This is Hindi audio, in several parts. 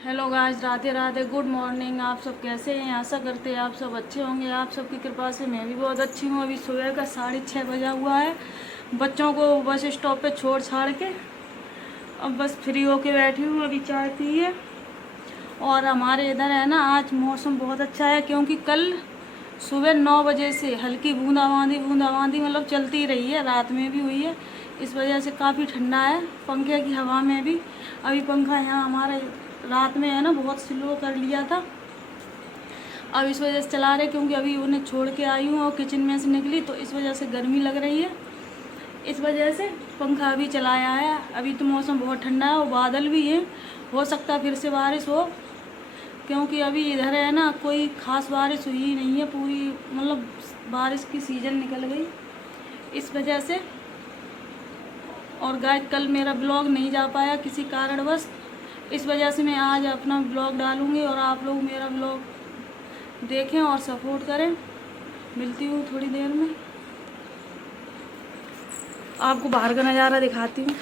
Hello guys, Radhe Radhe, good morning. आप सब कैसे हैं? आशा करते हैं आप सब अच्छे होंगे। आप सबकी कृपा से मैं भी बहुत अच्छी हूँ। अभी सुबह का 6:30 बजा हुआ है। बच्चों को बस स्टॉप पे छोड़ छाड़ के अब बस फ्री होके बैठी हूँ। अभी चाय पी है। और हमारे इधर है ना, आज मौसम बहुत अच्छा है क्योंकि कल सुबह 9 बजे से हल्की बूंदाबांदी बूंदाबांदी मतलब चलती रही है, रात में भी हुई है। इस वजह से काफ़ी ठंडा है, पंखे की हवा में भी। अभी पंखा यहाँ हमारे रात में है ना बहुत स्लो कर लिया था, अब इस वजह से चला रहे क्योंकि अभी उन्हें छोड़ के आई हूँ और किचन में से निकली तो इस वजह से गर्मी लग रही है। इस वजह से पंखा अभी चलाया है। अभी तो मौसम बहुत ठंडा है और बादल भी है, हो सकता है फिर से बारिश हो क्योंकि अभी इधर है ना कोई ख़ास बारिश हुई ही नहीं है। पूरी मतलब बारिश की सीज़न निकल गई इस वजह से। और गाइस, कल मेरा ब्लॉग नहीं जा पाया किसी कारणवश, इस वजह से मैं आज अपना ब्लॉग डालूँगी और आप लोग मेरा ब्लॉग देखें और सपोर्ट करें। मिलती हूँ थोड़ी देर में, आपको बाहर का नज़ारा दिखाती हूँ।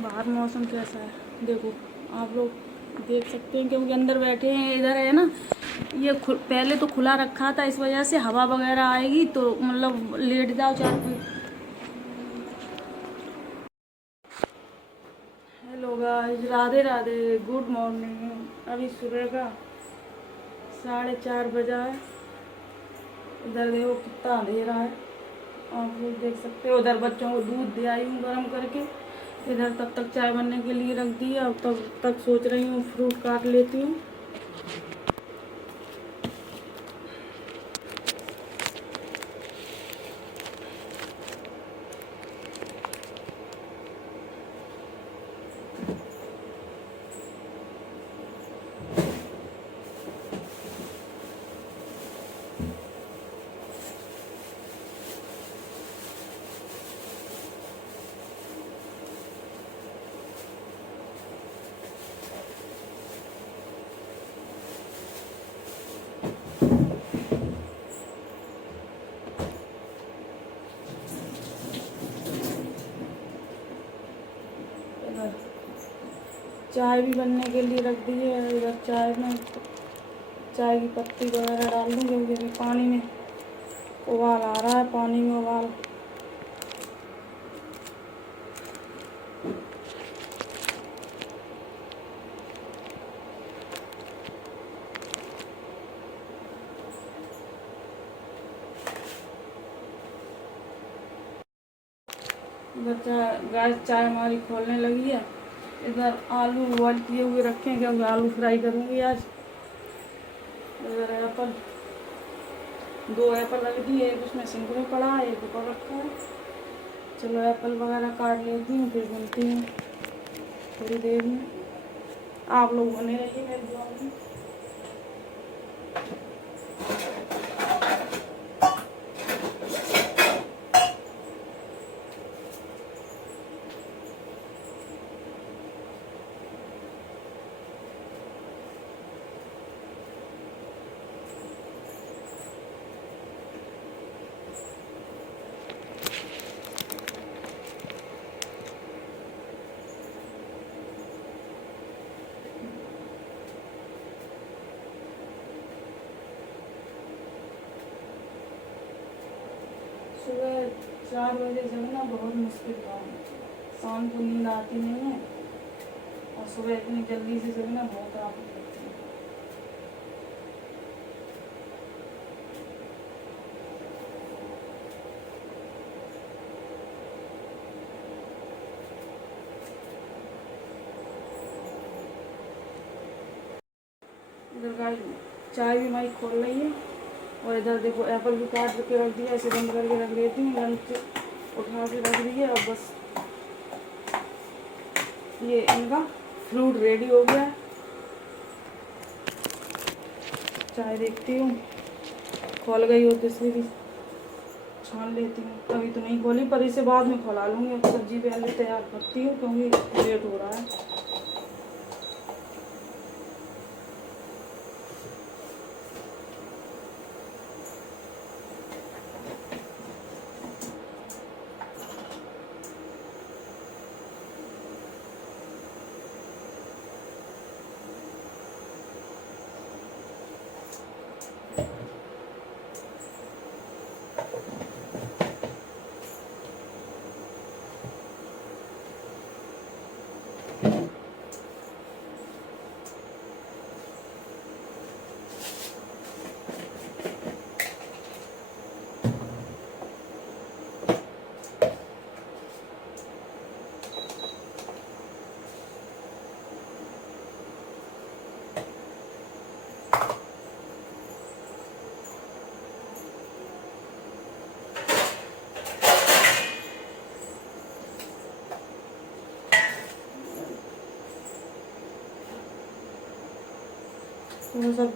बाहर मौसम कैसा है देखो, आप लोग देख सकते हैं क्योंकि अंदर बैठे हैं। इधर है ना ये पहले तो खुला रखा था, इस वजह से हवा वगैरह आएगी तो मतलब लेट जाओ चार। Hello guys, Radhe Radhe, good morning. अभी सुबह का 4:30 बजा है। इधर देखो कितना अंधेरा है, आप लोग देख सकते हो। उधर बच्चों को दूध दे आई हूँ गर्म करके। इधर तब तक चाय बनने के लिए रख दी है। अब तब तक सोच रही हूँ फ्रूट काट लेती हूँ। इधर चाय भी बनने के लिए रख दी है। इधर चाय में चाय की पत्ती वगैरह डाल दूँ क्योंकि अभी पानी में उबाल आ रहा है, पानी में उबाल। इधर गैस चाय हमारी खोलने लगी है। इधर आलू बॉयल किए हुए रखे हैं क्योंकि आलू फ्राई करूँगी आज। इधर एप्पल, 2 एप्पल रख दिए, एक उसमें सिंक में पड़ा है, एक ऊपर रखा है। चलो एप्पल वगैरह काट लेती हूँ, फिर मिलती हूँ थोड़ी देर में। आप लोग बने रहिए मेरे ब्लॉग में। सुबह 4 बजे जगना बहुत मुश्किल काम है। शाम को नींद आती नहीं है और सुबह इतनी जल्दी से जगना बहुत आफत लगती है। इधर गाय चाय भी हमारी खोल रही है और इधर देखो एप्पल भी काट के रख दिया, इसे बंद करके रख देती हूँ। लंच उठा के रख दी है। अब बस ये इनका फ्रूट रेडी हो गया है। चाय देखती हूँ खोल गई हो तो इसे भी छान लेती हूँ। अभी तो नहीं खोली पर इसे बाद में खोला लूँगी। अब सब्जी पहले तैयार करती हूँ क्योंकि लेट हो रहा है। थोड़ा सा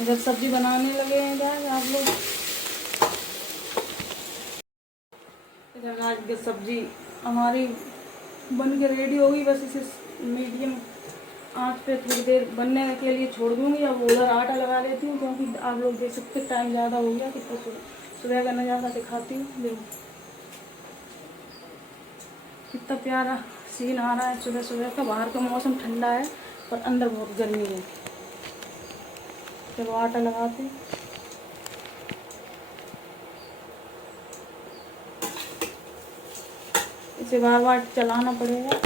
इधर सब्जी बनाने लगे हैं गाइस आप लोग। इधर गाइस की सब्जी हमारी बन के रेडी होगी, बस इसे मीडियम आंच पे थोड़ी देर बनने के लिए छोड़ दूंगी। अब उधर आटा लगा लेती हूँ क्योंकि आप लोग देख सकते टाइम ज़्यादा हो गया। कितना सुबह का नज़ारा दिखाती हूँ। देखो कितना प्यारा सीन आ रहा है सुबह सुबह का। बाहर का मौसम ठंडा है और अंदर बहुत गर्मी है। चलो आटा लगाते हैं। इसे बार बार चलाना पड़ेगा।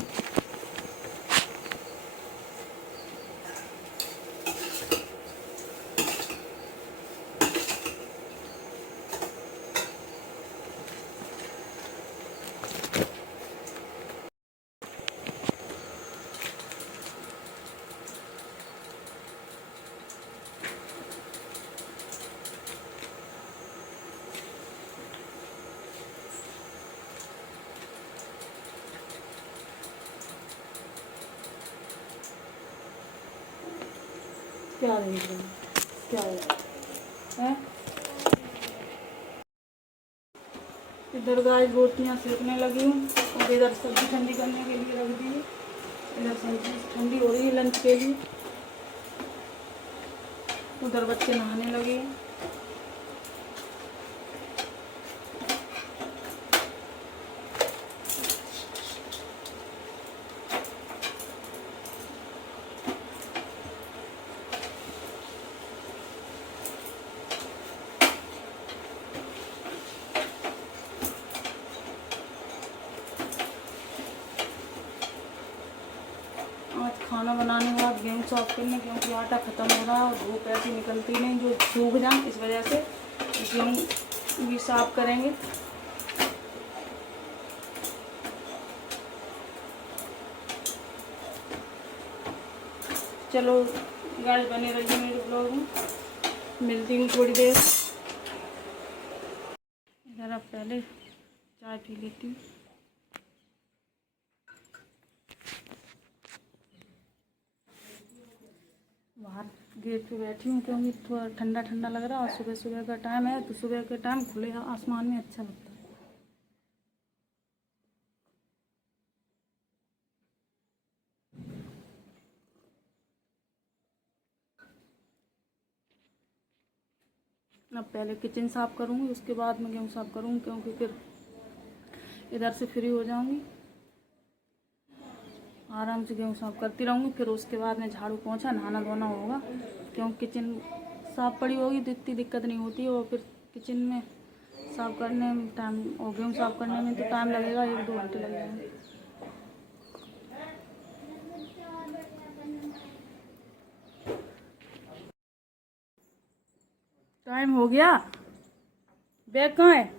क्या देख रहे हैं, क्या है? इधर गाय रोटियाँ सेकने लगी हूँ और इधर सब्जी ठंडी करने के लिए रख दी है। इधर सब्जी ठंडी हो रही है लंच के लिए। उधर बच्चे नहाने लगे हैं। आज खाना बनाने के बाद गेहूँ साफ करने, क्योंकि आटा ख़त्म हो रहा है और धूप ऐसी निकलती नहीं जो सूख जाए, इस वजह से गेहूँ भी साफ करेंगे। चलो गाइस बने रहिए मेरे ब्लॉग में, मिलती हूँ थोड़ी देर। इधर अब पहले चाय पी लेती हूँ। बाहर गेट पे बैठी हूँ क्योंकि थोड़ा ठंडा ठंडा लग रहा है और सुबह सुबह का टाइम है, तो सुबह के टाइम खुले आसमान में अच्छा लगता है। अब पहले किचन साफ़ करूँगी, उसके बाद मैं गेहूँ साफ़ करूँगी, क्योंकि फिर इधर से फ्री हो जाऊँगी। आराम से गेहूँ साफ़ करती रहूँगी, फिर उसके बाद में झाड़ू पोंछा नहाना धोना होगा, क्योंकि किचन साफ़ पड़ी होगी तो इतनी दिक्कत नहीं होती। और फिर किचन में साफ़ करने में टाइम और गेहूँ साफ़ करने में तो टाइम लगेगा, 1-2 घंटे लग जाएंगे। टाइम हो गया, बैग कहाँ है?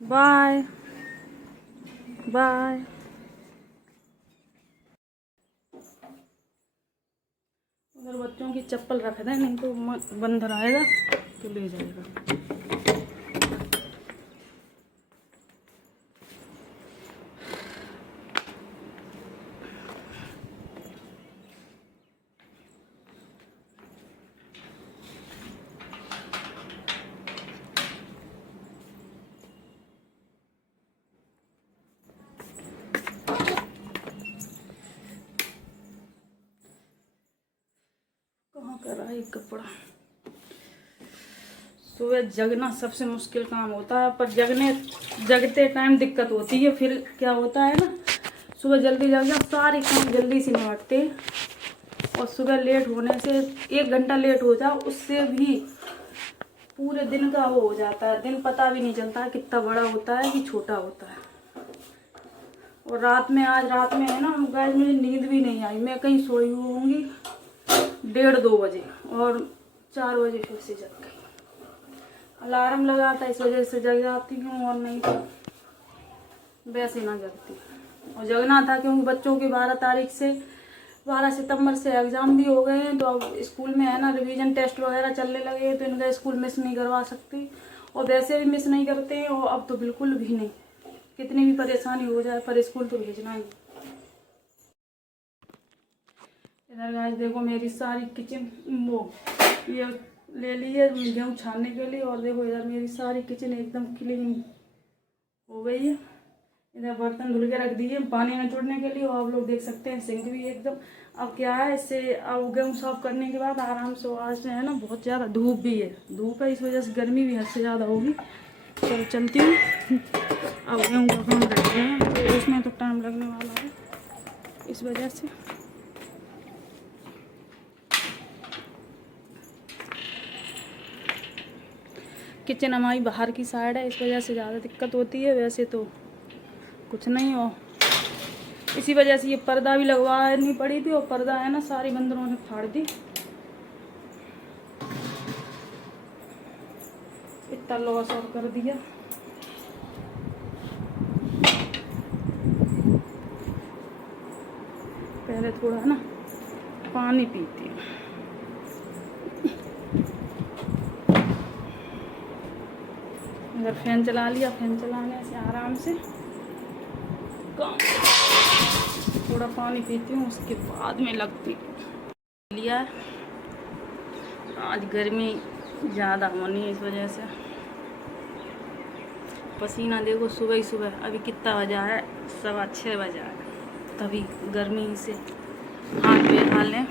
Bye bye. उधर बच्चों की चप्पल रख दें, नहीं तो बंदर आएगा तो ले जाएगा। कहाँ कर रहा है कपड़ा? सुबह जगना सबसे मुश्किल काम होता है, पर जगते टाइम दिक्कत होती है। फिर क्या होता है ना, सुबह जल्दी जग जाओ, सारे काम जल्दी से निपटते। और सुबह लेट होने से 1 घंटा लेट हो जाओ, उससे भी पूरे दिन का वो हो जाता है। दिन पता भी नहीं चलता है कितना बड़ा होता है कि छोटा होता है। और आज रात में है ना गाइस, मुझे नींद भी नहीं आई। मैं कहीं सोई होंगी 1:30-2 बजे, और 4 बजे फिर से जग गई। अलार्म लगा था, इस वजह से जग जाती हूँ, और नहीं तो वैसे ना जगती। और जगना था क्योंकि बच्चों के 12 सितंबर से एग्ज़ाम भी हो गए हैं, तो अब स्कूल में है ना रिवीजन टेस्ट वगैरह चलने लगे हैं, तो इनका स्कूल मिस नहीं करवा सकती। और वैसे भी मिस नहीं करते हैं, और अब तो बिल्कुल भी नहीं। कितनी भी परेशानी हो जाए, पर स्कूल तो भेजना ही। इधर गाइस देखो, मेरी सारी किचन वो ये ले ली है गेहूँ छानने के लिए। और देखो इधर मेरी सारी किचन एकदम क्लीन हो गई है। इधर बर्तन धुल के रख दिए पानी में छोड़ने के लिए, और आप लोग देख सकते हैं सिंक भी एकदम। अब क्या है, इससे अब गेहूँ साफ करने के बाद आराम से, आज है ना बहुत ज़्यादा धूप भी है, इस वजह से गर्मी भी हद से ज़्यादा होगी। चलो चलती हूँ। अब गेहूँ का काम रखते हैं, तो उसमें तो टाइम लगने वाला है, इस वजह से। किचन हमारी बाहर की साइड है, इस वजह से ज़्यादा दिक्कत होती है। वैसे तो कुछ नहीं हो, इसी वजह से ये पर्दा भी लगवानी पड़ी थी, और पर्दा है ना सारी बंदरों ने फाड़ दी। इतना लॉस और कर दिया। पहले थोड़ा ना पानी पीती हूँ। अगर फैन चला लिया, फैन चलाने से आराम से काम, थोड़ा पानी पीती हूँ, उसके बाद में लगती लिया। आज गर्मी ज़्यादा होनी है, इस वजह से पसीना देखो सुबह ही सुबह। अभी कितना बजा है, 6:15 बजा है, तभी गर्मी से हाथ पे हालें।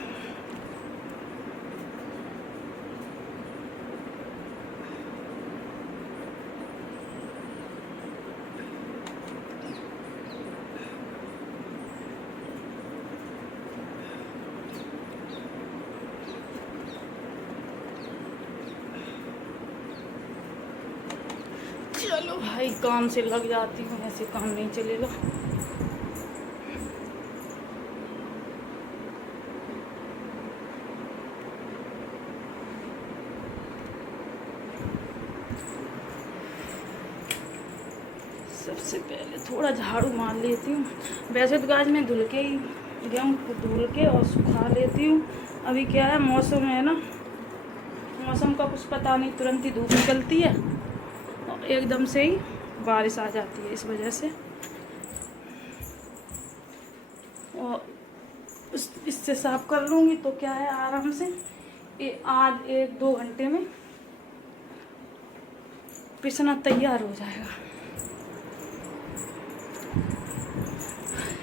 चलो भाई, काम से लग जाती हूँ, ऐसे काम नहीं चलेगा। सबसे पहले थोड़ा झाड़ू मार लेती हूँ। वैसे तो आज मैं धुल के ही गेहूँ को धुल के और सुखा लेती हूँ। अभी क्या है, मौसम है ना, मौसम का कुछ पता नहीं, तुरंत ही धूप निकलती है एकदम से ही बारिश आ जाती है इस वजह से। और इससे साफ कर लूँगी तो क्या है, आराम से आज 1-2 घंटे में पिसना तैयार हो जाएगा।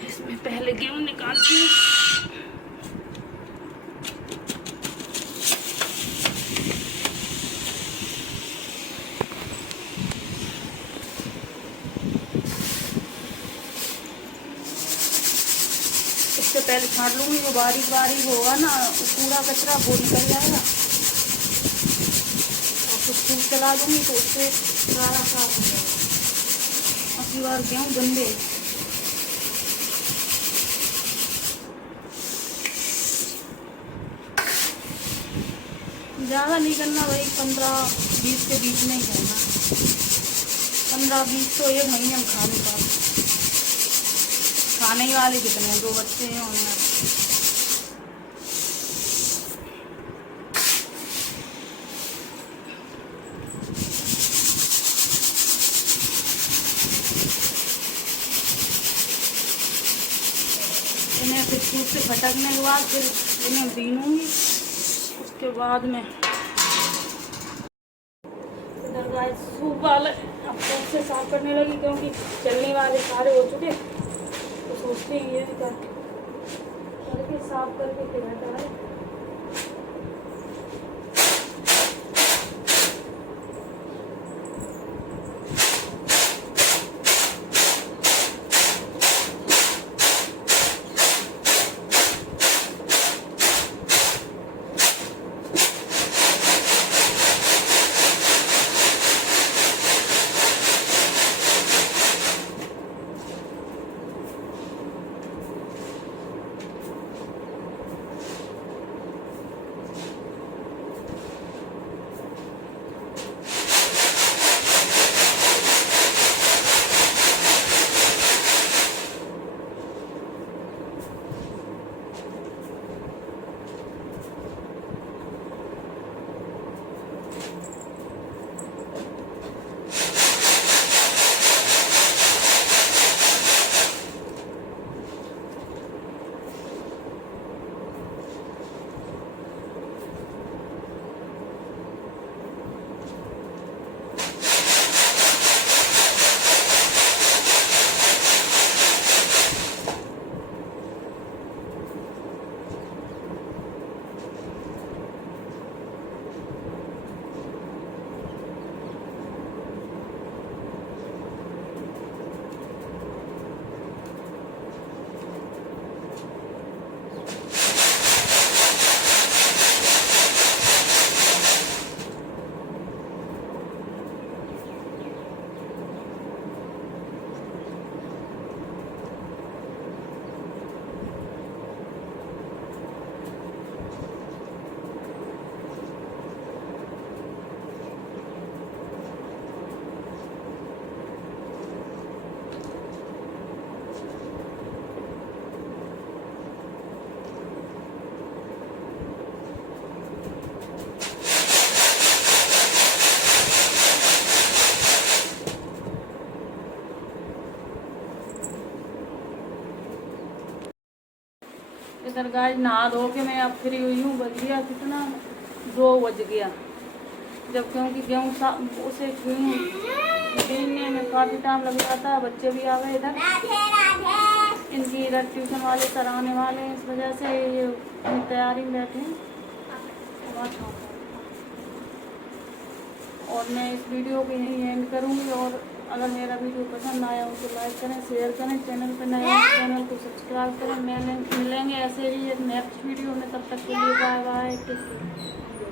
इसमें पहले गेहूँ निकालती हूँ। इससे पहले छांट लूँगी, जो बारीक बारीक होगा ना पूरा कचरा वो निकल जाएगा। और फिर फूल चला दूँगी तो उससे सारा साफ हो जाएगा। अगली बार गेहूँ गंदे ज़्यादा नहीं करना भाई, 15-20 के बीच में ही करना। 15-20 तो 1 महीने में खा नहीं पाते। खाने ही वाले कितने, 2 बच्चे हैं उनमें। इन्हें फिर सूप से फटकने के बाद फिर इन्हें बीनूंगी। उसके बाद में सूप वाले अब से साफ करने लगी, क्योंकि चलने वाले सारे हो चुके। तो सोचते हैं ये करके साफ करके फिर हटाए। इधर गाय नहा धो के मैं अब फ्री हुई हूँ। बज गया कितना, 2 बज गया। जब क्योंकि गेहूँ उसे बीनने में काफ़ी टाइम लग जाता है। बच्चे भी आ गए इधर, इनकी इधर ट्यूशन वाले सर आने वाले हैं, इस वजह से ये अपनी तैयारी में बैठे हैं। और मैं इस वीडियो को यहीं एंड करूँगी। और अगर मेरा वीडियो पसंद आया हो तो लाइक करें, शेयर करें, चैनल पर नए चैनल को सब्सक्राइब करें। मिलेंगे ऐसे ही एक नेक्स्ट वीडियो में। तब तक के लिए बाय बाय, टेक केयर।